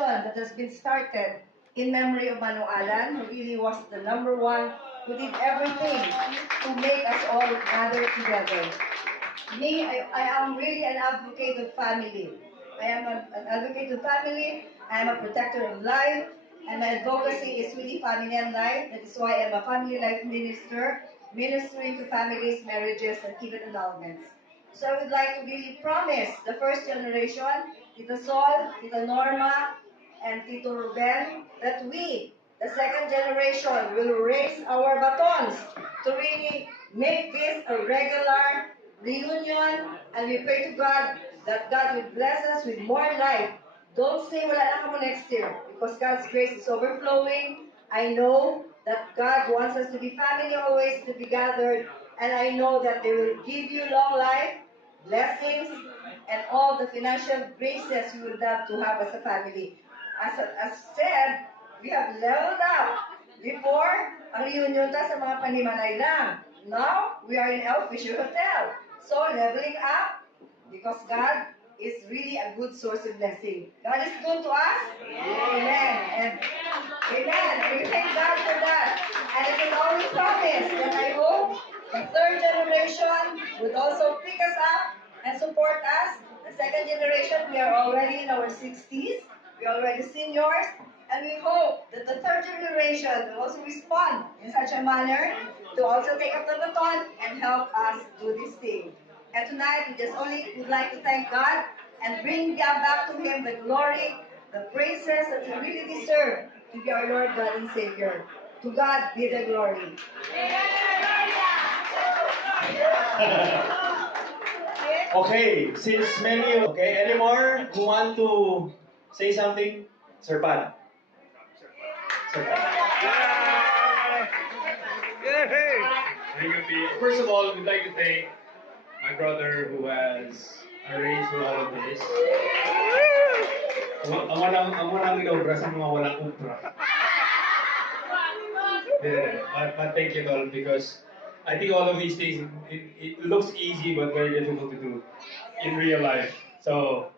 that has been started in memory of Manong Alan, who really was the number one, who did everything to make us all gather together. Me, I am really an advocate of family. I am an advocate of family. I am a protector of life. And my advocacy is really family and life. That is why I'm a family life minister, ministering to families, marriages, and even annulments. So I would like to really promise the first generation, Tita Sol, Tita Norma, and Tito Ruben, that we, the second generation, will raise our batons to really make this a regular reunion, and we pray to God that God will bless us with more life. Don't say wala na kamo next year, because God's grace is overflowing. I know that God wants us to be family always, to be gathered, and I know that they will give you long life, blessings, and all the financial graces you would love to have as a family. As said, we have leveled up. Before, ang reunion ta sa mga panimalay lang. Now, we are in El Fisher Hotel. So, leveling up, because God is really a good source of blessing. God is good to us. Amen. And amen. We thank God for that. And I can only promise that I hope the third generation would also pick us up and support us. The second generation, we are already in our 60s. We are already seniors. And we hope that the third generation will also respond in such a manner to also take up the baton and help us do this thing. And tonight, we just only would like to thank God and bring God back to Him the glory, the praises that He really deserves to be our Lord, God, and Savior. To God be the glory. Okay, since many, okay, any more who want to say something? Sir Pat. Sir Pat. First of all, we'd like to thank my brother who has arranged for all of this. Ang walang inobra sa mga walang ubra. But thank you all, because I think all of these things, it looks easy but very difficult to do in real life. So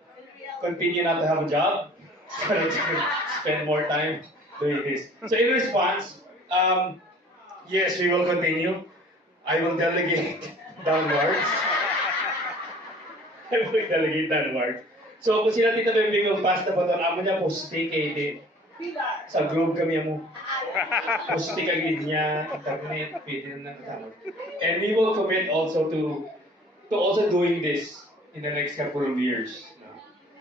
continue not to have a job, so that you can spend more time doing this. So in response, yes, we will continue. I will delegate downwards. I will delegate downwards. So kung sila Tita Bebing yung pass na baton, amo niya poste kay sa group kami mo. Poste kagid niya, internet, pwede na kasama. And we will commit also to also doing this in the next couple of years. No?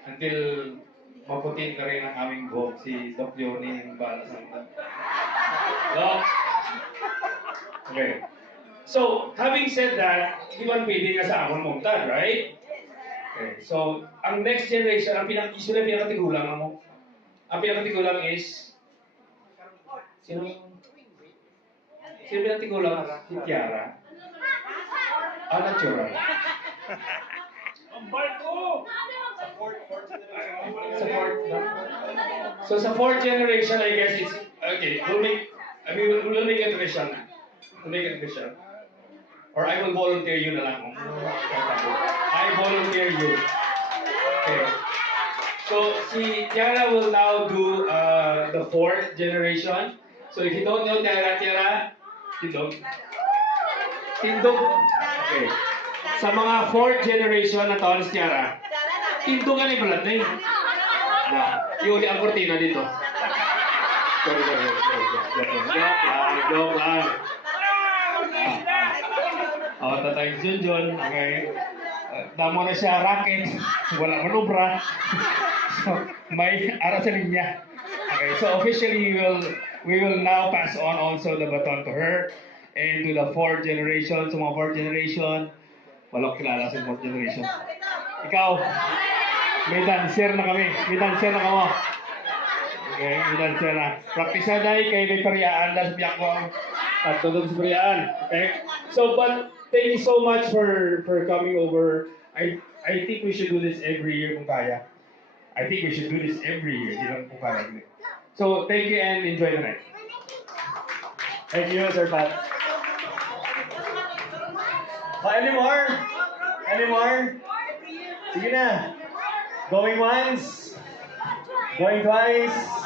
Until maputin na rin ang aming buhok, si Doc Johnny yung bala sa mga. No? Okay. So, having said that, di ba pwede nga sa amon muntad, right? Okay. So, ang next generation, ang pinakatigulang mo, ang pinakatigulang is, sino pinakatigulang? Si Tiara. Natural. So sa fourth generation, I guess it's okay. We'll make a tradition. We'll make a tradition. Or I will volunteer you na lang. I volunteer you. Okay. So si Tiara will now do the fourth generation. So if you don't know Tiara, Tindog. Okay. Sa mga fourth generation na taon si Tiara, Tindog ka na yung balat na yun. Iuli ang kortina dito. Joke lang. Tatay Junjun, okay. Damo na siya racket, wala manubra. So, may ara sa linya. Okay, so officially we will now pass on also the baton to her and to the fourth generation, sa mga fourth generation. Walang kilala sa fourth generation. Ikaw, may dancer na kami. May dancer na kamo. Okay, may dancer na. Practice na dahil kayo may pariaan lang sa biyak ko. At tutog sa pariaan. Okay? So, but thank you so much for coming over. I think we should do this every year kung kaya. I think we should do this every year. Di lang kung kaya. So, thank you and enjoy the night. Thank you, Sir Pat. Any more? Any more? Sige na. Going once. Going twice.